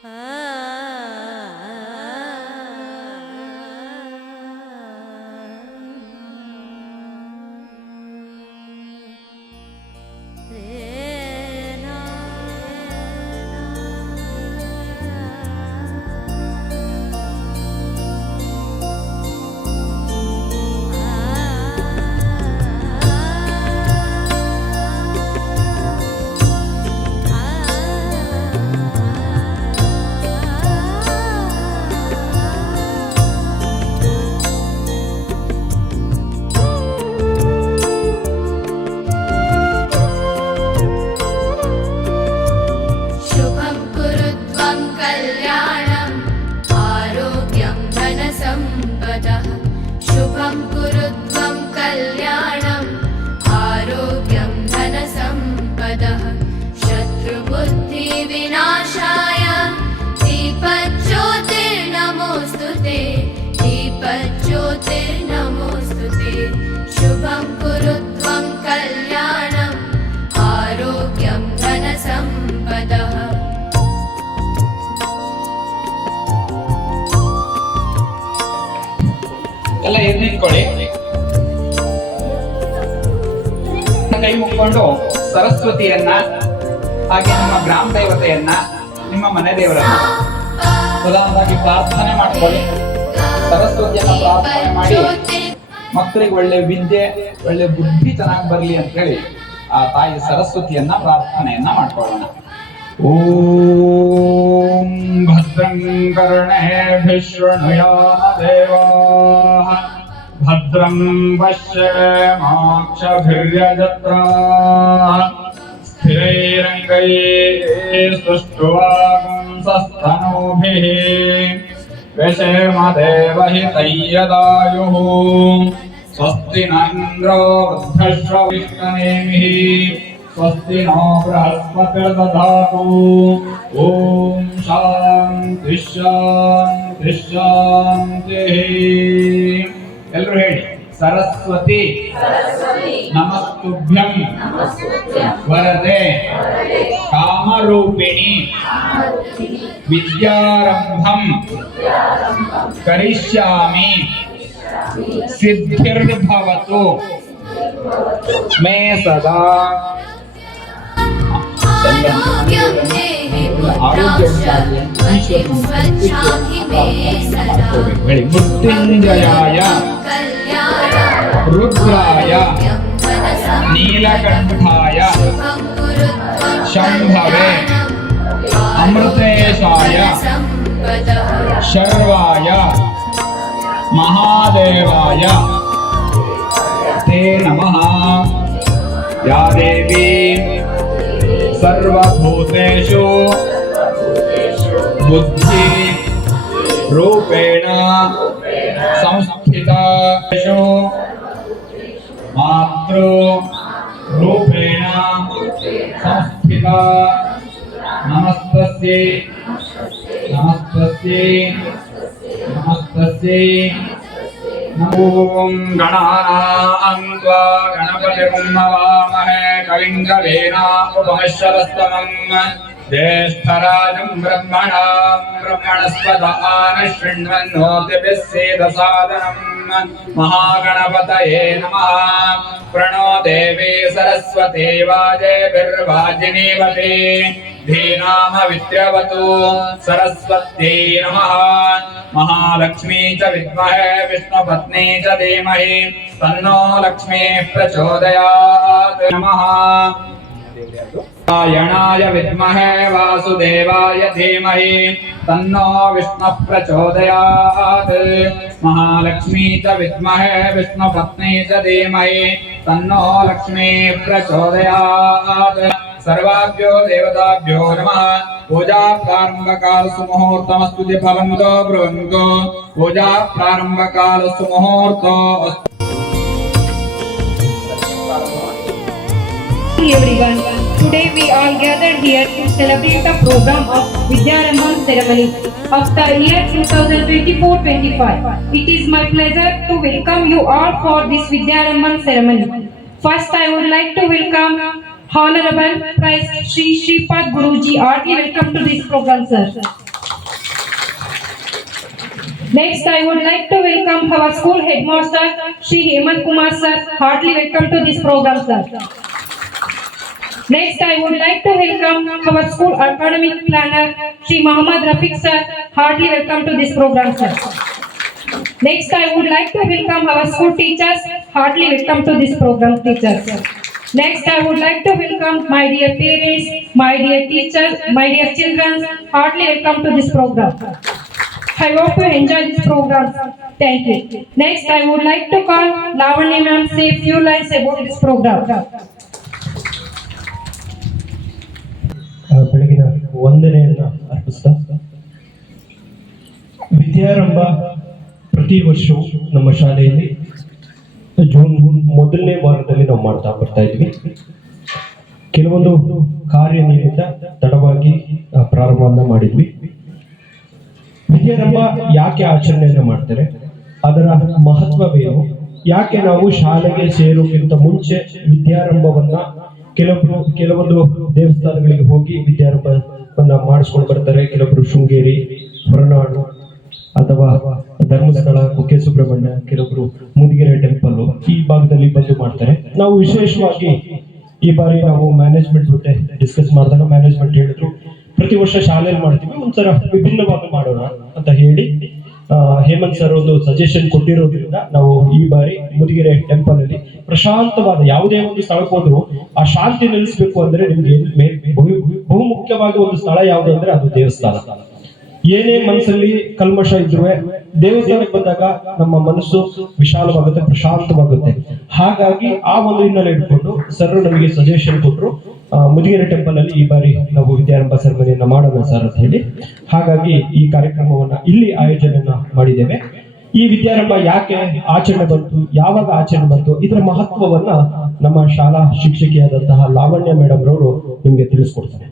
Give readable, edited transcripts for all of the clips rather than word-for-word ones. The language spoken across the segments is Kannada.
ಎಲ್ಲ ಎದ್ದು ನಿಂತ್ಕೊಳ್ಳಿ. ಕೈ ಮುಕ್ಕೊಂಡು ಸರಸ್ವತಿಯನ್ನ ಹಾಗೆ ನಿಮ್ಮ ಗ್ರಾಮ ದೇವತೆಯನ್ನ ನಿಮ್ಮ ಮನೆ ದೇವರನ್ನ ಪ್ರಧಾನವಾಗಿ ಪ್ರಾರ್ಥನೆ ಮಾಡ್ಕೊಳ್ಳಿ. ಸರಸ್ವತಿಯನ್ನ ಪ್ರಾರ್ಥನೆ ಮಾಡಿ ಮಕ್ಕಳಿಗೆ ಒಳ್ಳೆ ವಿದ್ಯೆ ಒಳ್ಳೆ ಬುದ್ಧಿ ಚೆನ್ನಾಗಿ ಬರ್ಲಿ ಅಂತ ಹೇಳಿ ಆ ತಾಯಿ ಸರಸ್ವತಿಯನ್ನ ಪ್ರಾರ್ಥನೆಯನ್ನ ಮಾಡ್ಕೊಳ್ಳೋಣ. ಓಂ ಭದ್ರಂ ಕರ್ಣೇಭಿಃ ಶೃಣುಯಾಮ ದೇವಾಃ ಭದ್ರಂ ಪಶ್ಯೇಮಾಕ್ಷಭಿರ್ಯಜತ್ರಾಃ ಸ್ಥಿರೈರಂಗೈಃ ಸುಷ್ಠುವಾಗುಂಸಸ್ತನೂಭಿಃ ವ್ಯಶೇಮ ದೇವಹಿತೈಯದಾಯುಃ ಸ್ವಸ್ತಿ ನ ಇಂದ್ರೋ ವೃದ್ಧಶ್ರವಿಷ್ಣನೇಮಿಃ ಸ್ವಸ್ತಿ ನೋ ಬೃಹಸ್ಪತಿರ್ದಧಾತು. ಓಂ ಶಾಂತಿ ಶಾಂತಿ ಶಾಂತಿ. ಎಲ್ಲರೂ ಹೇಳಿ. ಸರಸ್ವತಿ ನಮಸ್ತುಭ್ಯಂ ವರದೆ ಕಾಮರೂಪಿಣಿ ವಿದ್ಯಾರಂಭಂ ಕರಿಷ್ಯಾಮಿ ಸಿದ್ಧಿರ್ಭವತು ಮೇ ಸದಾ. ಮೃತ್ಯುಂಜಯಾಯ ರುದ್ರಾಯ ನೀಲಕಂಠಾಯ ಶಂಭವೇ ಅಮೃತೇಶಾಯ ಶರ್ವಾಯ ಮಹಾದೇವಾಯ ತೇ ನಮಃ. ಯಾ ದೇವಿ ಸರ್ವಭೂತೇಷು ಬುದ್ಧಿ ರೂಪೇಣ ಸಂಸ್ಥಿತೇಷು ಮಾತೃ ರೂಪೇಣ ಸಂಸ್ಥಿತ. ನಮಸ್ತಸ್ಯೈ ನಮಸ್ತಸ್ಯೈ ನಮಸ್ತಸ್ಯೈ. ಓಂ ಗಣಾನಾಂ ತ್ವಾ ಗಣಪತಿಂ ನಮಾಮಹೇ ಕವಿಂ ಕವೀನಾಮುಪಮಶ್ರವಸ್ತಮಂ ಜ್ಯೇಷ್ಠರಾಜಂ ಬ್ರಹ್ಮಣಾಂ ಬ್ರಹ್ಮಣಸ್ಪತ ಆನಶೃಣ್ವನ್ನೋತಿಭಿಸ್ಸೇದಸಾದನಂ. ಮಹಾಗಣಪತಯೇ ನಮಃ. ಪ್ರಣೋ ದೇವಿ ಸರಸ್ವತಿ ವಾಜೇಭಿರ್ವಾಜಿನೀವತಿ ಧೀನಾಮ ವಿದ್ಯವತು ಸರಸ್ವತ್ಯೈ ನಮಃ. ಮಹಾಲಕ್ಷ್ಮೀ ಚ ವಿದ್ಮಹೇ ವಿಷ್ಣುಪತ್ನಿ ಚ ಧೀಮಹಿ ತನ್ನೋ ಲಕ್ಷ್ಮೀ ಪ್ರಚೋದಯಾತ್. ನಮಃ ನಾರಾಯಣಾಯ ವಿದ್ಮಹೇ ವಾಸುದೇವಾಯ ಧೀಮಹಿ ತನ್ನೋ ವಿಷ್ಣುಃ ಪ್ರಚೋದಯಾತ್. ಮಹಾಲಕ್ಷ್ಮೀ ಚ ವಿದ್ಮಹೇ ವಿಷ್ಣುಪತ್ನಿ ಚ ಧೀಮಹಿ ತನ್ನೋ ಲಕ್ಷ್ಮೀ ಪ್ರಚೋದಯಾತ್. सर्वाभ्यो देवताभ्यो नमः. पूजा प्रारंभ काल सुमुहूर्तमस्तु भवन्तो ब्रुवन्तो. पूजा प्रारंभ काल सुमुहूर्तो. Everyone, today we all gathered here to celebrate the program of Vidyarambham ceremony of the year 2024-25. It is my pleasure to welcome you all for this Vidyarambham ceremony. First, I would like to welcome Honorable Price Shri Shripad Guruji. Heartily welcome to this program, sir. Next, I would like to welcome our school headmaster, Shri Hemant Kumar sir. Heartily welcome to this program, sir. Next, I would like to welcome our school academic planner, Shri Muhammad Rafiq sir. Heartily welcome to this program, sir. Next, I would like to welcome our school teachers. Heartily welcome to this program, teachers. Next, I would like to welcome my dear parents, my dear teachers, my dear children. Heartily welcome to this program. I hope you enjoy this program. Thank you. Next, I would like to call Lavanya ma'am say a few lines about this program. ಬೆಳಗಿನ ವಂದನೆಯನ್ನ ಅರ್ಪಿಸ್ತಾ ವಿದ್ಯಾರಂಭ ಪ್ರತಿ ವರ್ಷವೂ ನಮ್ಮ ಶಾಲೆಯಲ್ಲಿ ಜೂನ್ ಮೊದಲನೇ ವಾರದಲ್ಲಿ ನಾವು ಮಾಡ್ತಾ ಬರ್ತಾ ಇದ್ವಿ. ಕೆಲವೊಂದು ಕಾರ್ಯನಿಮಿತ್ತ ತಡವಾಗಿ ಪ್ರಾರಂಭವನ್ನ ಮಾಡಿದ್ವಿ. ವಿದ್ಯಾರಂಭ ಯಾಕೆ ಆಚರಣೆಯನ್ನ ಮಾಡ್ತಾರೆ, ಅದರ ಮಹತ್ವವೇನು, ಯಾಕೆ ನಾವು ಶಾಲೆಗೆ ಸೇರೋಕ್ಕಿಂತ ಮುಂಚೆ ವಿದ್ಯಾರಂಭವನ್ನ ಕೆಲವೊಂದು ದೇವಸ್ಥಾನಗಳಿಗೆ ಹೋಗಿ ವಿದ್ಯಾರಂಭವನ್ನ ಮಾಡಿಸ್ಕೊಂಡು ಬರ್ತಾರೆ. ಕೆಲವೊಬ್ರು ಶೃಂಗೇರಿ, ಹೊರನಾಡು ಅಥವಾ ಧರ್ಮಸ್ಥಳ, ಕುಕ್ಕೆ ಸುಬ್ರಹ್ಮಣ್ಯ, ಕೆಲವೊಬ್ರು ಮುದಿಗೆರೆ ಟೆಂಪಲ್ ಈ ಭಾಗದಲ್ಲಿ ಬಂದು ಮಾಡ್ತಾರೆ. ನಾವು ವಿಶೇಷವಾಗಿ ಈ ಬಾರಿ ನಾವು ಮ್ಯಾನೇಜ್ಮೆಂಟ್ ಜೊತೆ ಡಿಸ್ಕಸ್ ಮಾಡಿದಾಗ ಮ್ಯಾನೇಜ್ಮೆಂಟ್ ಹೇಳಿದ್ರು ಪ್ರತಿ ವರ್ಷ ಶಾಲೆಯಲ್ಲಿ ಮಾಡ್ತೀವಿ, ಒಂದ್ಸಲ ವಿಭಿನ್ನವಾಗಿ ಮಾಡೋಣ ಅಂತ ಹೇಳಿ ಹೇಮಂತ್ ಸರ್ ಒಂದು ಸಜೆಷನ್ ಕೊಟ್ಟಿರೋದ್ರಿಂದ ನಾವು ಈ ಬಾರಿ ಮುದಿಗೆರೆ ಟೆಂಪಲ್ ಅಲ್ಲಿ ಪ್ರಶಾಂತವಾದ ಯಾವುದೇ ಒಂದು ಸ್ಥಳಕ್ಕೆ ಹೋದ್ರು ಆ ಶಾಂತಿ ನೆಲೆಸಬೇಕು ಅಂದ್ರೆ ನಿಮ್ಗೆ ಬಹು ಮುಖ್ಯವಾಗಿ ಒಂದು ಸ್ಥಳ ಯಾವುದು ಅಂದ್ರೆ ಅದು ದೇವಸ್ಥಾನ. ಏನೇ ಮನಸ್ಸಲ್ಲಿ ಕಲ್ಮಶ ಇದ್ರು ದೇವಸ್ಥಾನಕ್ಕೆ ಬಂದಾಗ ನಮ್ಮ ಮನಸ್ಸು ವಿಶಾಲವಾಗುತ್ತೆ, ಪ್ರಶಾಂತವಾಗುತ್ತೆ. ಹಾಗಾಗಿ ಆ ಒಂದು ಹಿನ್ನೆಲೆ ಇಟ್ಕೊಂಡು ಸರ್ ನಮಗೆ ಸಜೆಷನ್ ಕೊಟ್ಟರು, ಮುದಿಗೆರೆ ಟೆಂಪಲ್ ಅಲ್ಲಿ ಈ ಬಾರಿ ನಾವು ವಿದ್ಯಾರಂಭ ಸೆರೆಮನಿಯನ್ನ ಮಾಡೋಣ ಸರ್ ಅಂತ ಹೇಳಿ. ಹಾಗಾಗಿ ಈ ಕಾರ್ಯಕ್ರಮವನ್ನ ಇಲ್ಲಿ ಆಯೋಜನೆಯನ್ನ ಮಾಡಿದ್ದೇವೆ. ಈ ವಿದ್ಯಾರಂಭ ಯಾಕೆ ಆಚರಣೆ ಬಂತು, ಯಾವಾಗ ಆಚರಣೆ ಬಂತು, ಇದರ ಮಹತ್ವವನ್ನ ನಮ್ಮ ಶಾಲಾ ಶಿಕ್ಷಕಿಯಾದಂತಹ ಲಾವಣ್ಯ ಮೇಡಮ್ ರವರು ನಿಮ್ಗೆ ತಿಳಿಸ್ಕೊಡ್ತಾರೆ.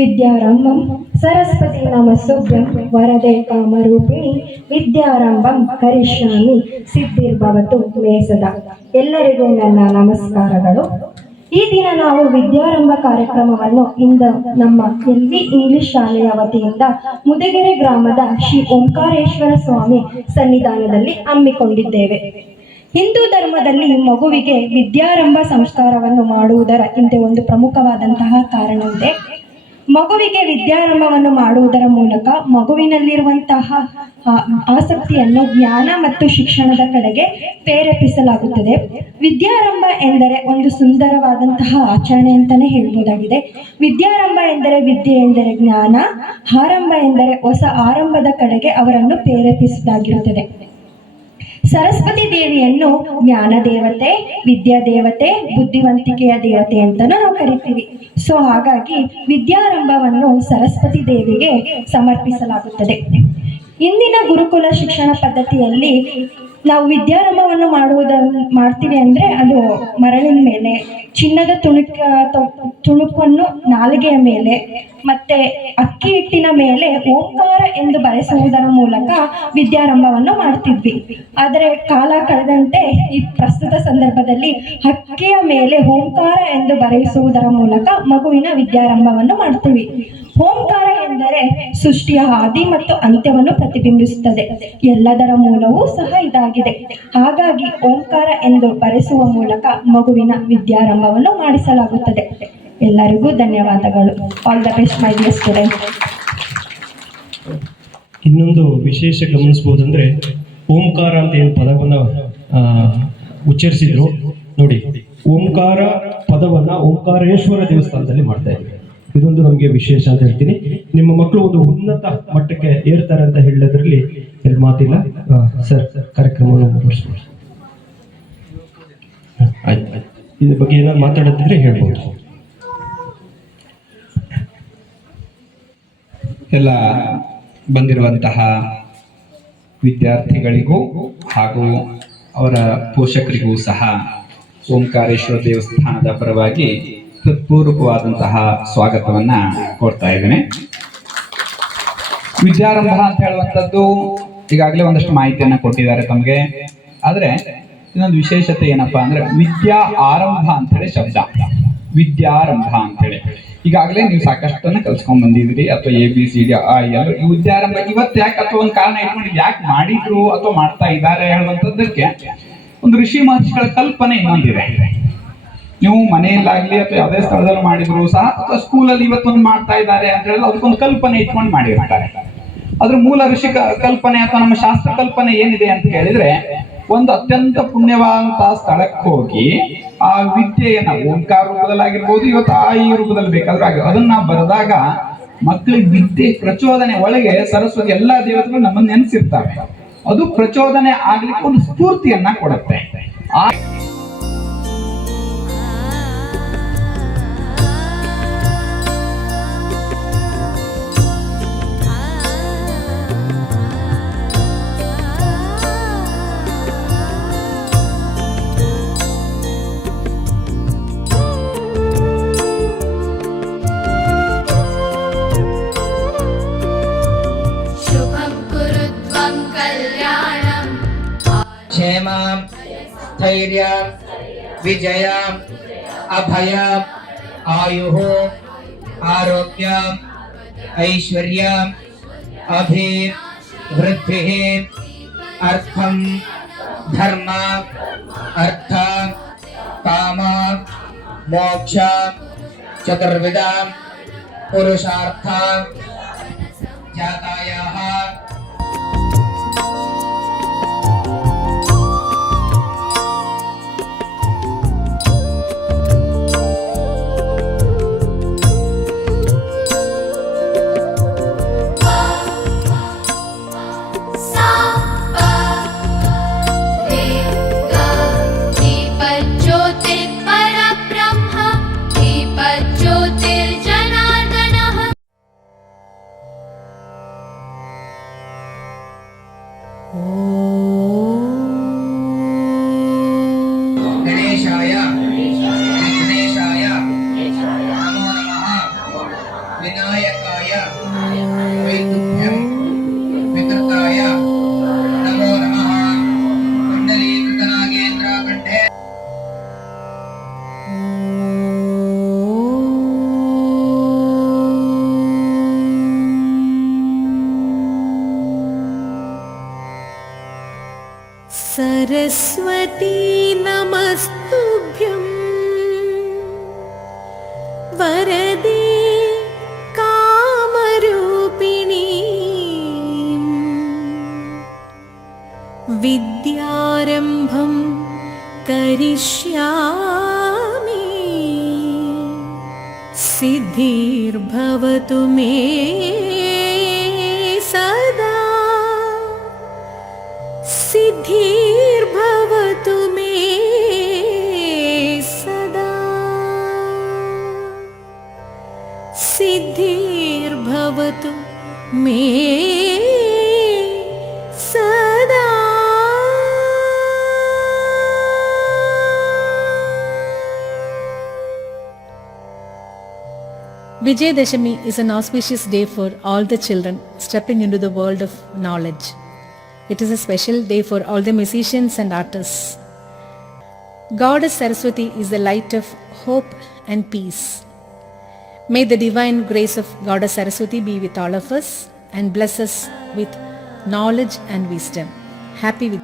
ವಿದ್ಯಾರಂಭಂ ಸರಸ್ವತಿ ನಮಸ್ತುಭ್ಯಂ ವರದೆ ಕಾಮರೂಪಿಣಿ ವಿದ್ಯಾರಂಭಂ ಕರಿಷ್ಯಾಮಿ ಸಿದ್ಧಿರ್ಭವತು ಮೇ ಸದಾ. ಎಲ್ಲರಿಗೂ ನನ್ನ ನಮಸ್ಕಾರಗಳು. ಈ ದಿನ ನಾವು ವಿದ್ಯಾರಂಭ ಕಾರ್ಯಕ್ರಮವನ್ನು ನಮ್ಮ ಎಲ್ವಿ ಇಂಗ್ಲಿಷ್ ಶಾಲೆಯ ವತಿಯಿಂದ ಮುದಿಗೆರೆ ಗ್ರಾಮದ ಶ್ರೀ ಓಂಕಾರೇಶ್ವರ ಸ್ವಾಮಿ ಸನ್ನಿಧಾನದಲ್ಲಿ ಹಮ್ಮಿಕೊಂಡಿದ್ದೇವೆ. ಹಿಂದೂ ಧರ್ಮದಲ್ಲಿ ಮಗುವಿಗೆ ವಿದ್ಯಾರಂಭ ಸಂಸ್ಕಾರವನ್ನು ಮಾಡುವುದರ ಹಿಂದೆ ಒಂದು ಪ್ರಮುಖವಾದಂತಹ ಕಾರಣವಿದೆ. ಮಗುವಿಗೆ ವಿದ್ಯಾರಂಭವನ್ನು ಮಾಡುವುದರ ಮೂಲಕ ಮಗುವಿನಲ್ಲಿರುವಂತಹ ಆಸಕ್ತಿಯನ್ನು ಜ್ಞಾನ ಮತ್ತು ಶಿಕ್ಷಣದ ಕಡೆಗೆ ಪ್ರೇರೇಪಿಸಲಾಗುತ್ತದೆ. ವಿದ್ಯಾರಂಭ ಎಂದರೆ ಒಂದು ಸುಂದರವಾದಂತಹ ಆಚರಣೆ ಅಂತಾನೆ ಹೇಳ್ಬೋದಾಗಿದೆ. ವಿದ್ಯಾರಂಭ ಎಂದರೆ ವಿದ್ಯೆ ಎಂದರೆ ಜ್ಞಾನ, ಆರಂಭ ಎಂದರೆ ಹೊಸ ಆರಂಭದ ಕಡೆಗೆ ಅವರನ್ನು ಪ್ರೇರೇಪಿಸಲಾಗಿರುತ್ತದೆ. ಸರಸ್ವತಿ ದೇವಿಯನ್ನು ಜ್ಞಾನ ದೇವತೆ, ವಿದ್ಯಾ ದೇವತೆ, ಬುದ್ಧಿವಂತಿಕೆಯ ದೇವತೆ ಅಂತಾನು ನಾವು ಕರಿತೀವಿ. ಸೊ ಹಾಗಾಗಿ ವಿದ್ಯಾರಂಭವನ್ನು ಸರಸ್ವತಿ ದೇವಿಗೆ ಸಮರ್ಪಿಸಲಾಗುತ್ತದೆ. ಇಂದಿನ ಗುರುಕುಲ ಶಿಕ್ಷಣ ಪದ್ಧತಿಯಲ್ಲಿ ನಾವು ವಿದ್ಯಾರಂಭವನ್ನು ಮಾಡ್ತೀವಿ ಅಂದ್ರೆ ಅದು ಮರಳಿನ ಮೇಲೆ, ಚಿನ್ನದ ತುಣುಕನ್ನು ನಾಲಿಗೆಯ ಮೇಲೆ ಮತ್ತೆ ಅಕ್ಕಿ ಹಿಟ್ಟಿನ ಮೇಲೆ ಓಂಕಾರ ಎಂದು ಬರೆಸುವುದರ ಮೂಲಕ ವಿದ್ಯಾರಂಭವನ್ನು ಮಾಡ್ತಿದ್ವಿ. ಆದರೆ ಕಾಲ ಕಳೆದಂತೆ ಈ ಪ್ರಸ್ತುತ ಸಂದರ್ಭದಲ್ಲಿ ಅಕ್ಕಿಯ ಮೇಲೆ ಓಂಕಾರ ಎಂದು ಬರೆಸುವುದರ ಮೂಲಕ ಮಗುವಿನ ವಿದ್ಯಾರಂಭವನ್ನು ಮಾಡ್ತೀವಿ. ಓಂಕಾರ ಎಂದರೆ ಸೃಷ್ಟಿಯ ಆದಿ ಮತ್ತು ಅಂತ್ಯವನ್ನು ಪ್ರತಿಬಿಂಬಿಸುತ್ತದೆ. ಎಲ್ಲದರ ಮೂಲವೂ ಸಹ ಇದಾಗಿದೆ. ಹಾಗಾಗಿ ಓಂಕಾರ ಎಂದು ಬರೆಸುವ ಮೂಲಕ ಮಗುವಿನ ವಿದ್ಯಾರಂಭವನ್ನು ಮಾಡಿಸಲಾಗುತ್ತದೆ. ಎಲ್ಲರಿಗೂ ಧನ್ಯವಾದಗಳು. All the best my dear student. ಇನ್ನೊಂದು ವಿಶೇಷ ಗಮನಿಸಬಹುದಂದ್ರೆ ಓಂಕಾರ ಅಂತ ಏನು ಪದವನ್ನ ಉಚ್ಚರಿಸಿದ್ರು ನೋಡಿ, ಓಂಕಾರ ಪದವನ್ನ ಓಂಕಾರೇಶ್ವರ ದೇವಸ್ಥಾನದಲ್ಲಿ ಮಾಡ್ತಾ ಇದ್ವಿ. ಇದೊಂದು ನಮಗೆ ವಿಶೇಷ ಅಂತ ಹೇಳ್ತೀನಿ. ನಿಮ್ಮ ಮಕ್ಕಳು ಒಂದು ಉನ್ನತ ಮಟ್ಟಕ್ಕೆ ಏರ್ತಾರೆ ಅಂತ ಹೇಳೋದ್ರಲ್ಲಿ ಎರಡು ಮಾತಿಲ್ಲ. ಸರ್ ಕಾರ್ಯಕ್ರಮವನ್ನು ಮುಂದುವರಿಸ್ಬೋದು. ಆಯ್ತು, ಇದ್ರ ಬಗ್ಗೆ ಏನಾದ್ರು ಮಾತಾಡೋದಿದ್ರೆ ಹೇಳ್ಬೋದು. ಎಲ್ಲ ಬಂದಿರುವಂತಹ ವಿದ್ಯಾರ್ಥಿಗಳಿಗೂ ಹಾಗೂ ಅವರ ಪೋಷಕರಿಗೂ ಸಹ ಓಂಕಾರೇಶ್ವರ ದೇವಸ್ಥಾನದ ಪರವಾಗಿ ಹೃತ್ಪೂರ್ವಕವಾದಂತಹ ಸ್ವಾಗತವನ್ನ ಕೊಡ್ತಾ ಇದ್ದೇನೆ. ವಿದ್ಯಾರಂಭ ಅಂತ ಹೇಳುವಂಥದ್ದು ಈಗಾಗಲೇ ಒಂದಷ್ಟು ಮಾಹಿತಿಯನ್ನ ಕೊಟ್ಟಿದ್ದಾರೆ ತಮಗೆ. ಆದ್ರೆ ಇನ್ನೊಂದು ವಿಶೇಷತೆ ಏನಪ್ಪಾ ಅಂದ್ರೆ ವಿದ್ಯಾ ಆರಂಭ ಅಂತೇಳಿ ಶಬ್ದ, ವಿದ್ಯಾರಂಭ ಅಂತೇಳಿ. ಈಗಾಗಲೇ ನೀವು ಸಾಕಷ್ಟನ್ನ ಕಲ್ಸ್ಕೊಂಡ್ ಬಂದಿದ್ರಿ, ಅಥವಾ ABCD ಎಲ್ಲ ಈ ವಿದ್ಯಾರಂಭ ಇವತ್ತು ಯಾಕೆ ಅಥವಾ ಒಂದು ಕಾರಣ ಇಟ್ಕೊಂಡು ಯಾಕೆ ಮಾಡಿದ್ರು ಅಥವಾ ಮಾಡ್ತಾ ಇದ್ದಾರೆ ಹೇಳುವಂತದ್ದಕ್ಕೆ ಒಂದು ಋಷಿ ಮಹರ್ಷಿಗಳ ಕಲ್ಪನೆ ಇನ್ನೊಂದಿದೆ. ನೀವು ಮನೆಯಲ್ಲಾಗ್ಲಿ ಅಥವಾ ಯಾವುದೇ ಸ್ಥಳದಲ್ಲಿ ಮಾಡಿದ್ರು ಸಹ ಅಥವಾ ಸ್ಕೂಲಲ್ಲಿ ಇವತ್ತೊಂದು ಮಾಡ್ತಾ ಇದ್ದಾರೆ ಅಂತ ಹೇಳಿದ್ರೆ ಅದಕ್ಕೊಂದು ಕಲ್ಪನೆ ಇಟ್ಕೊಂಡು ಮಾಡಿರ್ತಾರೆ. ಅದ್ರ ಮೂಲ ಋಷಿ ಕಲ್ಪನೆ ಅಥವಾ ನಮ್ಮ ಶಾಸ್ತ್ರ ಕಲ್ಪನೆ ಏನಿದೆ ಅಂತ ಕೇಳಿದ್ರೆ, ಒಂದು ಅತ್ಯಂತ ಪುಣ್ಯವಾದಂತಹ ಸ್ಥಳಕ್ಕೆ ಹೋಗಿ ಆ ವಿದ್ಯೆಯನ್ನ ಓಂಕಾರ ರೂಪದಲ್ಲಾಗಿರ್ಬೋದು, ಇವತ್ತು ಈ ರೂಪದಲ್ಲಿ ಬೇಕಾದ್ರೂ ಆಗಿರ್ಬೋದು, ಅದನ್ನ ಬರೆದಾಗ ಮಕ್ಕಳಿಗೆ ವಿದ್ಯೆ ಪ್ರಚೋದನೆ ಒಳಗೆ ಸರಸ್ವತಿ ಎಲ್ಲಾ ದೇವತೆಗಳು ನಮ್ಮನ್ನು ನೆನೆಸಿರ್ತಾರೆ. ಅದು ಪ್ರಚೋದನೆ ಆಗ್ಲಿಕ್ಕೆ ಒಂದು ಸ್ಫೂರ್ತಿಯನ್ನ ಕೊಡುತ್ತೆ. क्षेमं स्थैर्यं विजयं अभयं आयुः आरोग्यं ऐश्वर्यं अभिवृद्धिः अर्थं धर्म अर्थ काम मोक्ष चतुर्विधं पुरुषार्थ जातायाः गणेशाय विघ्नेशाय नमो नमः विनायकाय वैकुण्ठं विकृताय नमो नमः कुण्डलीकृतनागेन्द्रकण्ठे सरस्वती नमस्तुभ्यं वरदे कामरूपिणी विद्यारम्भं करिष्यामि सिद्धिर्भवतु मे सदा सिद्धिर्भवतु मे सदा सिद्धिर्भवतु मे सदा। Vijayadashami is an auspicious day for all the children stepping into the world of knowledge. It is a special day for all the musicians and artists. Goddess Saraswati is the light of hope and peace. May the divine grace of Goddess Saraswati be with all of us and bless us with knowledge and wisdom. Happy with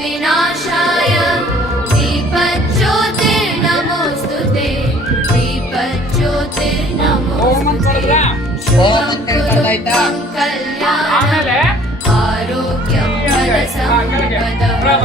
विनाशाय दीपज्योतिर्नमोस्तुते दीपज्योतिर्नमोस्तुते शुभं कल्याणम् आरोग्यं धनसम्पदः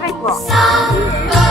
ಹೇಳ್ಬೇಕು. सा